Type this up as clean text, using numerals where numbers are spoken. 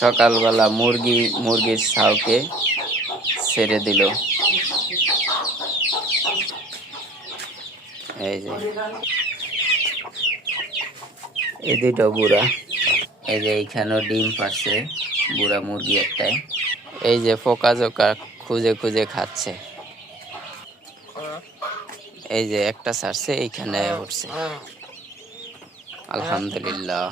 সকালবেলা মুরগির ছাউকে ছেড়ে দিল। এই যে এই দুটো বুড়া, এই যে এইখানেও ডিম পারছে বুড়া মুরগি একটাই। এই যে পোকা জোকা খুঁজে খুঁজে খাচ্ছে। এই যে একটা ছাড়ছে, এইখানে উঠছে। আলহামদুলিল্লাহ।